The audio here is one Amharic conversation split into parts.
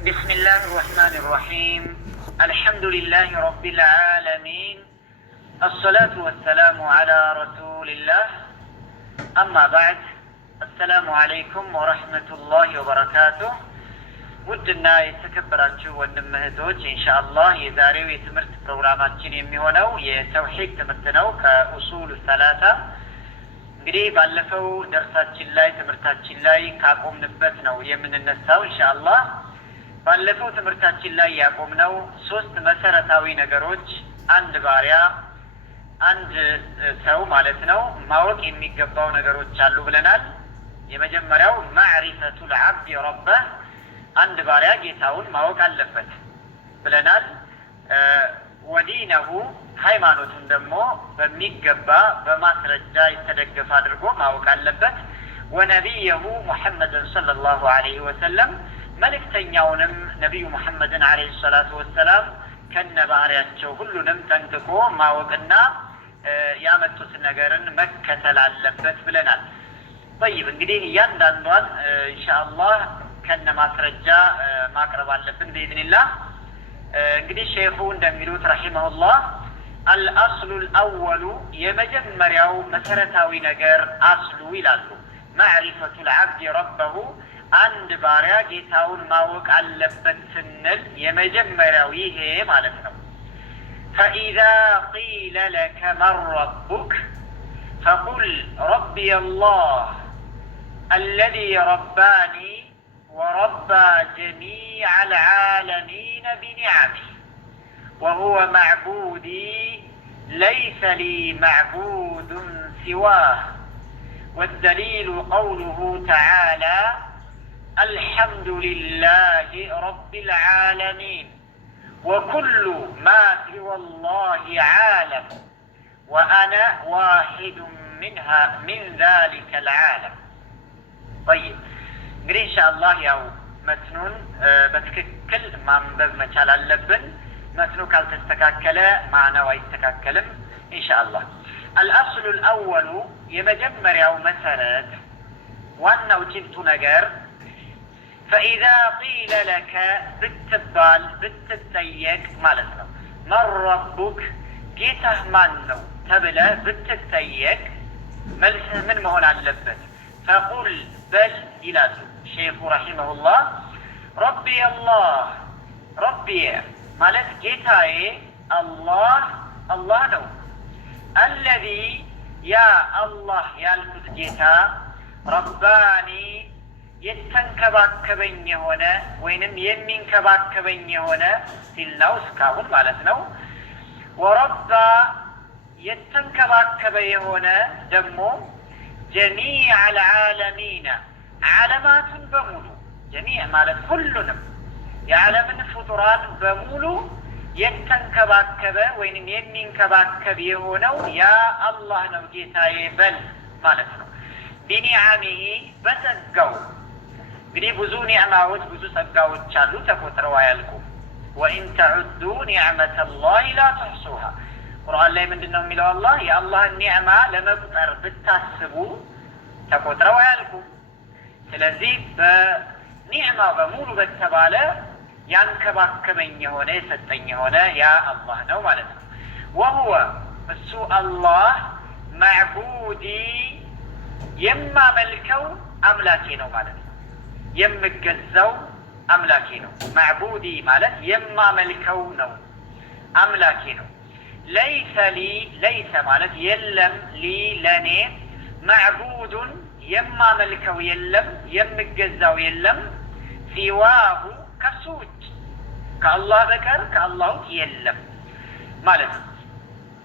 بسم الله الرحمن الرحيم الحمد لله رب العالمين الصلاة والسلام على رسول الله أما بعد السلام عليكم ورحمة الله وبركاته ودنا يتكبراتشو ونمهدوج إن شاء الله يزاريو يتمرت برنامجين يميونو يتوحيد تمرتنو كأصول الثلاثة እንግዲህ ባለፈው ደርሳችን ላይ ትምህርታችን ላይ ካቆምንበት ነው የምንነሳው ኢንሻአላህ። ባለፈው ትምህርታችን ላይ ያቆምነው ሶስት መሰረታዊ ነገሮች አንድ ባሪያ አንድ ሰው ማለት ነው ማወቅ የሚገባው ነገሮች አሉ ብለናል። የመጀመሪያው ማዕሪፈቱል ዐብድ ረበህ፣ አንድ ባሪያ ጌታውን ማወቅ አለበት ብለናል። ወዲነሁ፣ ሃይማኖቱን ደግሞ በሚገባ በማስረጃ የተደገፈ አድርጎ ማወቅ አለበት። ወነቢየሁ ሙሐመድን ሰለላሁ ዐለይሂ ወሰለም፣ መልእክተኛውንም ነቢዩ ሙሐመድን ዐለይሂ ሰላቱ ወሰላም ከነ ባህሪያቸው ሁሉንም ጠንቅቆ ማወቅና ያመጡት ነገርን መከተል አለበት ብለናል። طيب እንግዲህ እያንዳንዷን ኢንሻአላህ ከነ ማስረጃ ማቅረብ አለብን በኢዝኒላህ። እንግዲህ ሼኹ እንደሚሉት ረሂመሁላህ الأصل الأول يمجمرياو مسرتاوي نجر أصل يلالو معرفة العبد ربه عند باريا جيتاون ماوك علبت سنل يمجمرياو يهي مالتنا. فإذا قيل لك من ربك فقل ربي الله الذي رباني وربى جميع العالمين بنعمه وهو معبودي ليس لي معبود سواه. والدليل قوله تعالى الحمد لله رب العالمين وكل ما سوى الله عالم وأنا واحد منها من ذلك العالم. طيب إن شاء الله يا متنون بتككل منبذ مشال اللبن متنو كالتستكاكل معنا ويستكاكلم إن شاء الله. الأصل الأول يمجمر أو مسرات وأنه جبت نجر. فإذا قيل لك بالتبال بالتتيك مالتنا من ربك جيته منو تبلا بالتتيك ملسه من مهون على اللبن. فقل بل إلى شيخ رحمه الله ربي الله ربي ማለት ጌታዬ አላህ ነው። አለዚ ያ አላህ ያልኩት ጌታ ረባኒ የተንከባከበኝ የሆነ ወይንም የሚንከባከበኝ የሆነ ሲላው እስካሁን ማለት ነው። ወረባ የተንከባከበ የሆነ ደግሞ ጀሚዕ አልዓለሚን ዓለማቱን በሙሉ ጀሚዕ ማለት ሁሉንም የዓለምን ፍጡራን በሙሉ የተንከባከበ ወይንም የሚንከባከብ የሆነው ያ አላህ ነው ጌታዬ በል ማለት ነው። ቢኒዓሚሂ በጸጋው እንግዲህ ብዙ ኒዕማዎች ብዙ ጸጋዎች አሉ ተቆጥረው አያልቁም። ወኢን ተዑዱ ኒዕመተላሂ ላ ተሕሱሃ። ቁርአን ላይ ምንድነው የሚለው? አላህ የአላህን ኒዕማ ለመቁጠር ብታስቡ ተቆጥረው አያልቁም። ስለዚህ በኒዕማ በሙሉ በተባለ ያንከባከበኝ የሆነ የሰጠኝ የሆነ ያ አላህ ነው ማለት ነው። ወሁወ እሱ አላህ ማዕቡዲ የማመልከው አምላኬ ነው ማለት ነው። የምገዛው አምላኬ ነው። ማዕቡዲ ማለት የማመልከው ነው፣ አምላኬ ነው። ለይሰ ሊ ለይሰ ማለት የለም፣ ሊ ለኔ፣ ማዕቡዱን የማመልከው የለም፣ የምገዛው የለም፣ ሲዋሁ ከሱ ውጭ ከአላህ በቀር ከአላህ ውጭ የለም ማለት ነው።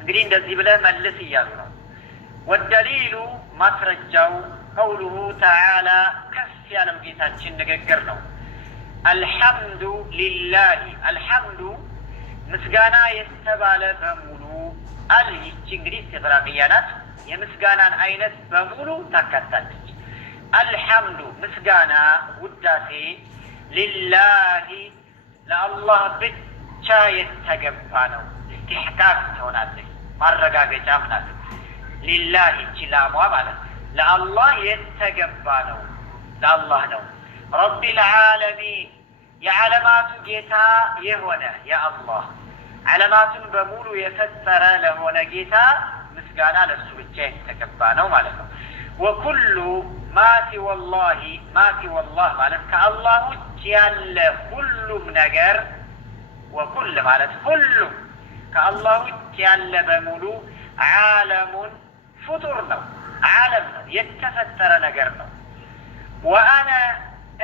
እንግዲህ እንደዚህ ብለህ መልስ እያሉ ነው። ወደሊሉ ማስረጃው ቀውሉሁ ተዓላ ከፍ ያለው ጌታችን ንግግር ነው። አልሐምዱ ሊላሂ አልሐምዱ ምስጋና የተባለ በሙሉ ይቺ እንግዲህ ኢስቲግራቅያ ናት። የምስጋናን አይነት በሙሉ ታካታለች። አልሐምዱ ምስጋና ውዳሴ ሊላሂ ለአላህ ብቻ የተገባ ነው። ኢስቲሕቃቅ ትሆናለች፣ ማረጋገጫም ናት። ሊላሂ ችላሟ ማለት ለአላህ የተገባ ነው፣ ለአላህ ነው። ረቢል ዓለሚን የዓለማቱ ጌታ የሆነ የአላህ ዓለማቱን በሙሉ የፈጠረ ለሆነ ጌታ ምስጋና ለሱ ብቻ የተገባ ነው ማለት ነው። ወኩሉ ማሲ ወላህ ማለት ከአላህ ውጭ ያለ ሁሉም ነገር ወኩል ማለት ሁሉም ከአላህ ውጭ ያለ በሙሉ ዓለሙን ፍጡር ነው፣ ዓለም ነው፣ የተፈጠረ ነገር ነው። ወአነ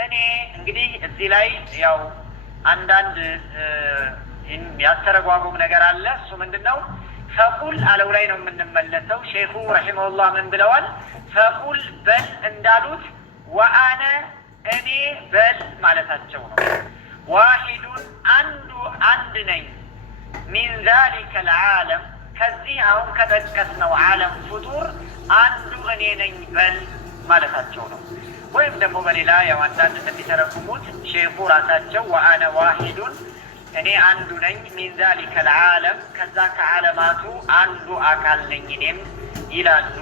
እኔ እንግዲህ እዚህ ላይ ያው አንዳንድ ያተረጓጉም ነገር አለ። እሱ ምንድነው? ፈቁል አለው ላይ ነው የምንመለሰው። ሼኹ ረሒመሁላህ ምን ብለዋል? ፈቁል በል እንዳሉት ወአነ እኔ በል ማለታቸው ነው። ዋሂዱን አንድ ነኝ ሚን ዛሊከ ልዓለም ከዚህ አሁን ከጠቀስነው ዓለም ፍጡር አንዱ እኔ ነኝ በል ማለታቸው ነው። ወይም ደግሞ በሌላ ያው አንዳንድ እንደሚተረጉሙት ሼኹ ራሳቸው ወአነ ዋሂዱን እኔ አንዱ ነኝ ሚን ዛሊከ ልዓለም ከዛ ከዓለማቱ አንዱ አካል ነኝ እኔም ይላሉ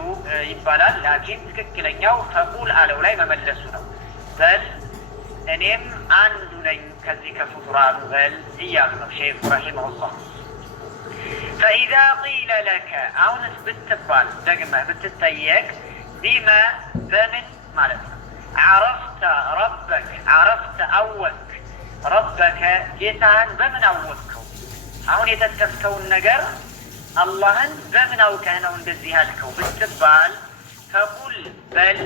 ይባላል። ላኪን ትክክለኛው ፈቁል አለው ላይ መመለሱ ነው። በል እኔም አንዱ ነኝ ከዚህ ከፍጡራኑ በል እያሉ ነው ሼኹ ረሒመሁላህ። ፈኢዛ ቂለ ለከ አሁንስ ብትባል ደግመህ ብትጠየቅ ቢመ በምን ማለት ነው። ዓረፍተ አወክ ረበከ ጌታህን በምን አወቅከው? አሁን የተከፍከውን ነገር አላህን በምን አውቀህ ነው እንደዚህ ያልከው ብትባል ፈቁል በል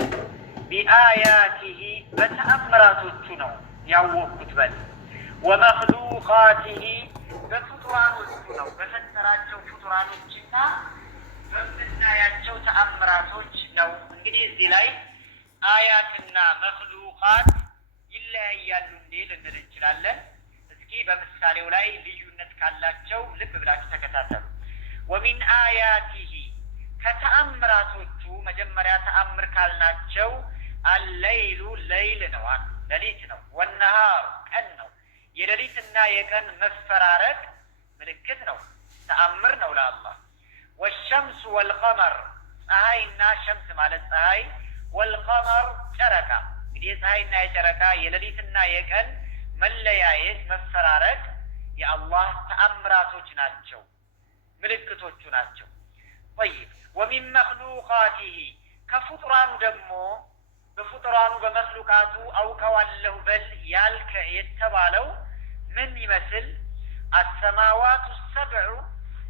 ቢአያቲሂ በተአምራቶቹ ነው ያወቅኩት በል። ወመክሉቃቲሂ በፍጡራኖቹ ነው በፈጠራቸው ፍጡራኖችና በምናያቸው ተአምራቶች ነው። እንግዲህ እዚህ ላይ አያትና መክሉቃት ይለያያሉ እንዴ ልንል እንችላለን። እስኪ በምሳሌው ላይ ልዩነት ካላቸው ልብ ብላችሁ ተከታተሉ። ወሚን አያቲሂ ከተአምራቶቹ መጀመሪያ ተአምር ካልናቸው አለይሉ ለይል ነው፣ አንዱ ሌሊት ነው። ወነሃር ቀን ነው። የሌሊትና የቀን መፈራረቅ ምልክት ነው፣ ተአምር ነው ለአላህ። ወሸምሱ ወልቀመር ፀሐይና ሸምስ ማለት ፀሐይ፣ ወልቀመር ጨረቃ እንግዲህ የፀሐይና የጨረቃ የሌሊትና የቀን መለያየት መፈራረቅ የአላህ ተአምራቶች ናቸው፣ ምልክቶቹ ናቸው። ጠይብ ወሚን መክሉቃቲሂ ከፍጡራኑ ደግሞ በፍጡራኑ በመክሉቃቱ አውቀዋለሁ በል ያልከ የተባለው ምን ይመስል? አሰማዋቱ ሰብዑ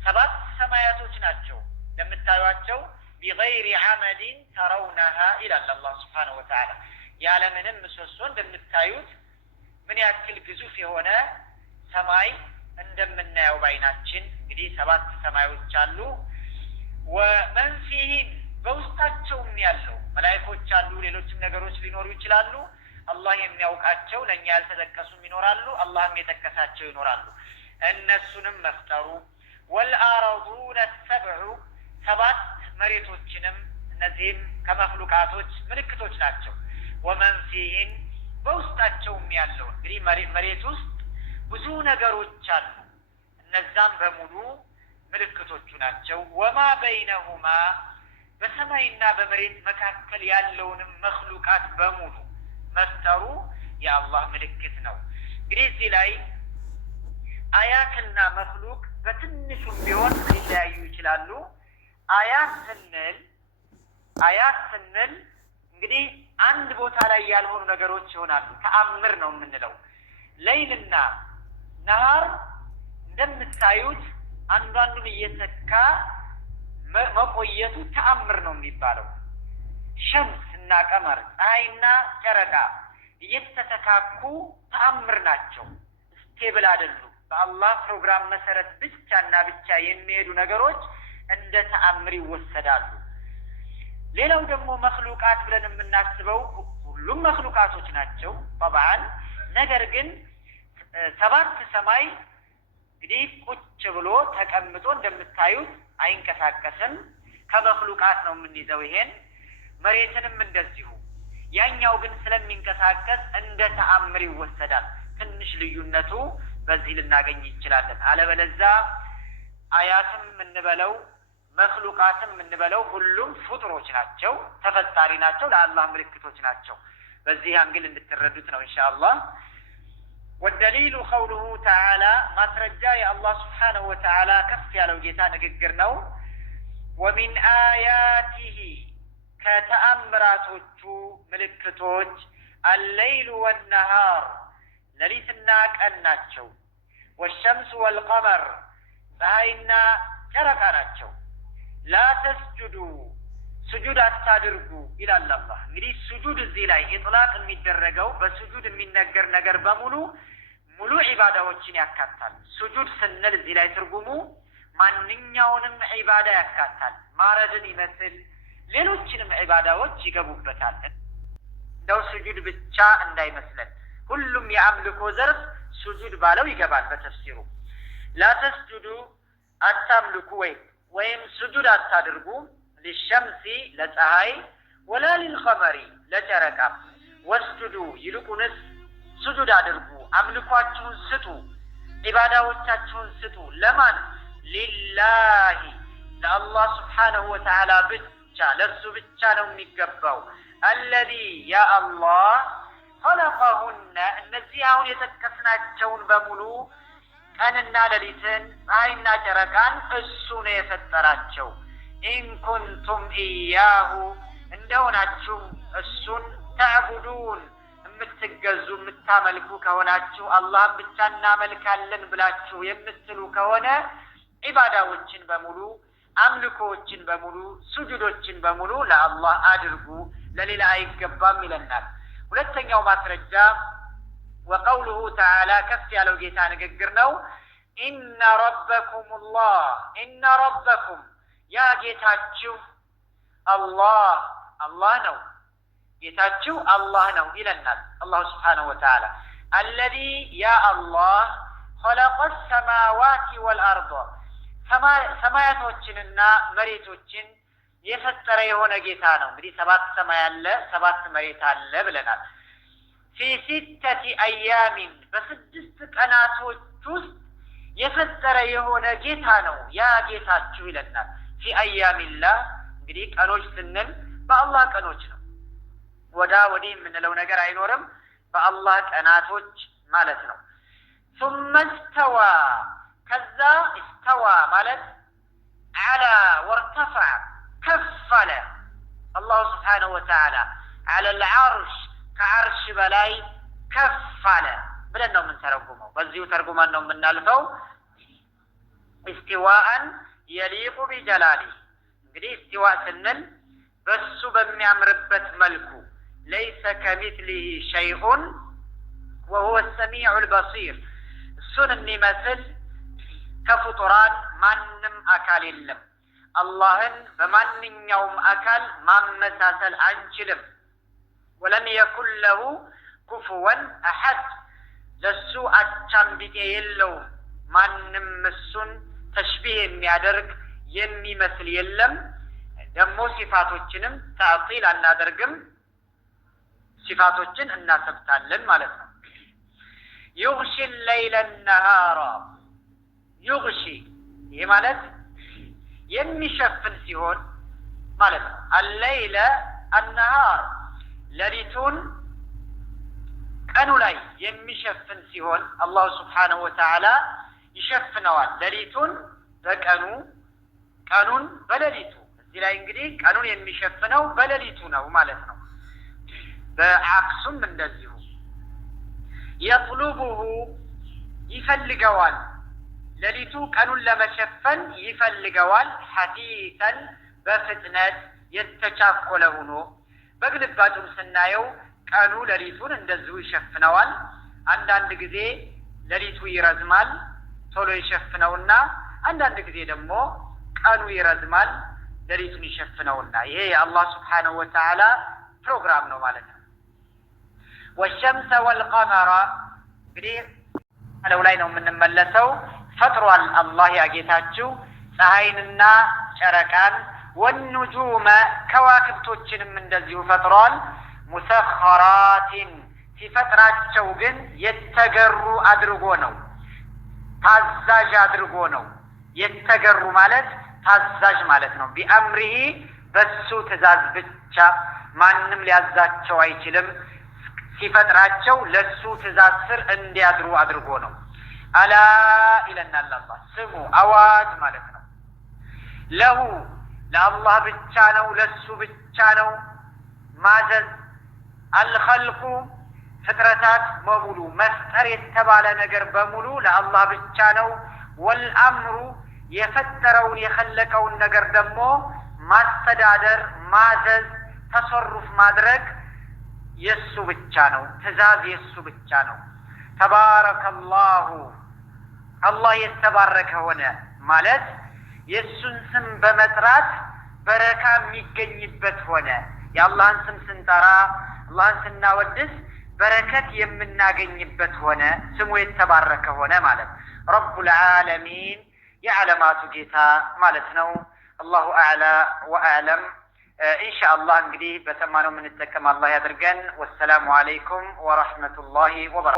ሰባት ሰማያቶች ናቸው እንደምታዩቸው ቢገይሪ ዐመድን ተረውነሃ ይላል አላህ ስብሓነሁ ወተዓላ። ያለምንም ምሰሶ እንደምታዩት ምን ያክል ግዙፍ የሆነ ሰማይ እንደምናየው ባይናችን እንግዲህ ሰባት ሰማዮች አሉ። ወመን ፊሂን በውስጣቸውም ያለው መላእክቶች አሉ፣ ሌሎችም ነገሮች ሊኖሩ ይችላሉ። አላህ የሚያውቃቸው ለእኛ ያልተጠቀሱም ይኖራሉ፣ አላህም የጠቀሳቸው ይኖራሉ። እነሱንም መፍጠሩ። ወልአረዱነ ሰብዑ ሰባት መሬቶችንም እነዚህም ከመክሉቃቶች ምልክቶች ናቸው። ወመን ፊሂን በውስጣቸውም ያለው እንግዲህ መሬት ውስጥ ብዙ ነገሮች አሉ፣ እነዛም በሙሉ ምልክቶቹ ናቸው። ወማ በይነሁማ በሰማይና በመሬት መካከል ያለውንም መክሉቃት በሙሉ መፍጠሩ የአላህ ምልክት ነው። እንግዲህ እዚህ ላይ አያትና መክሉቅ በትንሹም ቢሆን ሊለያዩ ይችላሉ። አያት ስንል እንግዲህ አንድ ቦታ ላይ ያልሆኑ ነገሮች ይሆናሉ፣ ተአምር ነው የምንለው። ሌይልና ነሃር እንደምታዩት አንዷንዱን እየተካ መቆየቱ ተአምር ነው የሚባለው። ሸምስ እና ቀመር ፀሐይና ጨረቃ እየተተካኩ ተአምር ናቸው፣ ስቴብል አይደሉም። በአላህ ፕሮግራም መሰረት ብቻና ብቻ የሚሄዱ ነገሮች እንደ ተአምር ይወሰዳሉ። ሌላው ደግሞ መክሉቃት ብለን የምናስበው ሁሉም መክሉቃቶች ናቸው ጠብዓን። ነገር ግን ሰባት ሰማይ እንግዲህ ቁጭ ብሎ ተቀምጦ እንደምታዩት አይንቀሳቀስም፣ ከመክሉቃት ነው የምንይዘው ይሄን። መሬትንም እንደዚሁ። ያኛው ግን ስለሚንቀሳቀስ እንደ ተአምር ይወሰዳል። ትንሽ ልዩነቱ በዚህ ልናገኝ ይችላለን። አለበለዛ አያትም እንበለው መክሉቃትም እንበለው ሁሉም ፍጡሮች ናቸው፣ ተፈጣሪ ናቸው፣ ለአላህ ምልክቶች ናቸው። በዚህ አንግል እንድትረዱት ነው ኢንሻአላህ። والدليل قوله تعالى ما ترجى يا الله سبحانه وتعالى كف يا لو جيتا نقرنو ومن آياته كتأمراتوچو ملكتوچ الليل والنهار لليتنا كأناتشو والشمس والقمر فهينا كركاناتشو لا تسجدوا سجود አታድርጉ ይላል አላህ። እንግዲህ ስጁድ እዚህ ላይ ኢጥላቅ የሚደረገው በስጁድ የሚነገር ነገር በሙሉ ሙሉ ዒባዳዎችን ያካታል። ስጁድ ስንል እዚህ ላይ ትርጉሙ ማንኛውንም ዒባዳ ያካታል። ማረድን ይመስል ሌሎችንም ዒባዳዎች ይገቡበታል። እንደው ስጁድ ብቻ እንዳይመስለን ሁሉም የአምልኮ ዘርፍ ስጁድ ባለው ይገባል። በተፍሲሩ ላ ተስጁዱ አታምልኩ ወይም ስጁድ አታድርጉ للشمس لፀሐይ ولا للقمر ለጨረቃ ወስጁዱ ይልቁንስ ስጁድ አድርጉ አምልኳችሁን ስጡ ዒባዳዎቻችሁን ስጡ ለማን ሊላሂ ለአላህ ስብሓነሁ ወተዓላ ብቻ ለእርሱ ብቻ ነው የሚገባው الذي يا الله خلقهن እነዚህ አሁን የጠቀስናቸውን በሙሉ ቀንና ሌሊትን ፀሐይና ጨረቃን እሱ ነው የፈጠራቸው إن كنتم إياه እንደሆናችሁ እሱን ተዕቡዱን የምትገዙ የምታመልኩ ከሆናችሁ አላህን ብቻ እናመልካለን ብላችሁ የምትሉ ከሆነ ዒባዳዎችን በሙሉ አምልኮዎችን በሙሉ ስጁዶችን በሙሉ ለአላህ አድርጉ ለሌላ አይገባም ይለናል። ሁለተኛው ማስረጃ وقوله تعالى ከፍ ያለው ጌታ ንግግር ነው إن ربكم الله إن ربكم ያ ጌታችሁ አላህ ነው ጌታችሁ አላህ ነው ይለናል አላህ Subhanahu Wa Ta'ala الذي يا الله خلق السماوات والأرض ሰማያቶችንና መሬቶችን የፈጠረ የሆነ ጌታ ነው። እንግዲህ 7 ሰማይ አለ 7 መሬት አለ ብለናል። في 6 أيام በ6 ቀናቶች ውስጥ የፈጠረ የሆነ ጌታ ነው ያ ጌታችሁ ይለናል። في أيام الله እንግዲህ ቀኖች ስንል በአላህ ቀኖች ነው። ወዲህ የምንለው ነገር አይኖርም። በአላህ ቀናቶች ማለት ነው። ثم استوى ከዛ استوى ማለት على وارتفع كفل الله سبحانه وتعالى على العرش كعرش በላይ ከፈለ ብለን ነው የምንተረጉመው። በዚሁ ተርጉማን ነው የምናልፈው። استواء يليق بجلاله እንግዲህ استواء ስንል በሱ በሚያምርበት መልኩ ليس كمثله شيء وهو السميع البصير እሱን የሚመስል ከፍጡራን ማንም አካል የለም። አላህን በማንኛውም አካል ማመሳሰል አንችልም። ولم يكن له كفوا احد ለሱ አቻም ቢጤ የለውም። ማንም እሱን ተሽቢህ የሚያደርግ የሚመስል የለም። ደግሞ ሲፋቶችንም ተዕጢል አናደርግም፣ ሲፋቶችን እናሰብታለን ማለት ነው። يغشي الليل النهار يغشي ይህ ማለት የሚሸፍን ሲሆን ማለት ነው። الليل النهار ሌሊቱን ቀኑ ላይ የሚሸፍን ሲሆን አላህ Subhanahu Wa Ta'ala ይሸፍነዋል። ሌሊቱን በቀኑ ቀኑን በሌሊቱ እዚህ ላይ እንግዲህ ቀኑን የሚሸፍነው በሌሊቱ ነው ማለት ነው። በአክሱም እንደዚሁ يطلبه ይፈልገዋል። ሌሊቱ ቀኑን ለመሸፈን ይፈልገዋል። ሐዲሰን በፍጥነት የተቻኮለ ሆኖ በግልባጩም ስናየው ቀኑ ሌሊቱን እንደዚሁ ይሸፍነዋል። አንዳንድ ጊዜ ሌሊቱ ይረዝማል ቶሎ ይሸፍነውና አንዳንድ ጊዜ ደግሞ ቀኑ ይረዝማል ሌሊቱን ይሸፍነውና ይሄ የአላህ Subhanahu Wa Ta'ala ፕሮግራም ነው ማለት ነው። والشمس والقمر እንግዲህ አለው ላይ ነው የምንመለሰው። ፈጥሯል አላህ ያጌታችሁ ፀሐይንና ጨረቃን والنجوم ከዋክብቶችንም እንደዚሁ ፈጥሯል። مسخرات ሲፈጥራቸው ግን የተገሩ አድርጎ ነው ታዛዥ አድርጎ ነው። የተገሩ ማለት ታዛዥ ማለት ነው። ቢአምሪሂ በሱ ትእዛዝ ብቻ ማንም ሊያዛቸው አይችልም። ሲፈጥራቸው ለሱ ትእዛዝ ስር እንዲያድሩ አድርጎ ነው። አላ ኢለናል አላህ ስሙ አዋጅ ማለት ነው። ለሁ ለአላህ ብቻ ነው፣ ለሱ ብቻ ነው ማዘዝ። አልኸልቁ ፍጥረታት በሙሉ መፍጠር የተባለ ነገር በሙሉ ለአላህ ብቻ ነው። ወልአምሩ የፈጠረውን የኸለቀውን ነገር ደግሞ ማስተዳደር፣ ማዘዝ፣ ተሰሩፍ ማድረግ የሱ ብቻ ነው። ትእዛዝ የሱ ብቻ ነው። ተባረከላሁ አላህ የተባረከ ሆነ ማለት የሱን ስም በመጥራት በረካ የሚገኝበት ሆነ። የአላህን ስም ስንጠራ አላህን ስናወድስ በረከት የምናገኝበት ሆነ። ስሙ የተባረከ ሆነ ማለት ረቡል ዓለሚን የዓለማቱ ጌታ ማለት ነው። አላሁ አዕላ ወአዕለም። ኢንሻአላህ እንግዲህ በሰማነው የምንጠቀም አላህ ያድርገን። ወሰላሙ አለይኩም ወራህመቱላሂ ወበረካቱሁ።